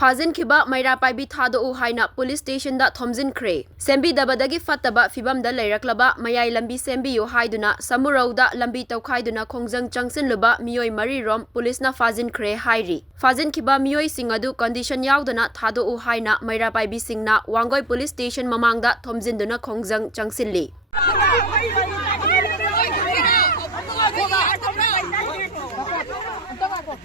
Phajankhiba Meira Paibi Thadok Haina Police Station da Thomjinkhre Sembidabadagi Fataba Fibamda Leiraklaba Mayai Lambi Sembiyo Haiduna Samurauda Lambi Tawkhaiduna Khongjang Changsinluba Miyoi Marirom Police na Phajankhiba Hairi Phajankhiba Miyoi Singadu condition yaudana Thadok Haina Meira Paibi Singna Wangoi Police Station Mamangda Thomjinduna Khongjang Changsinli Apa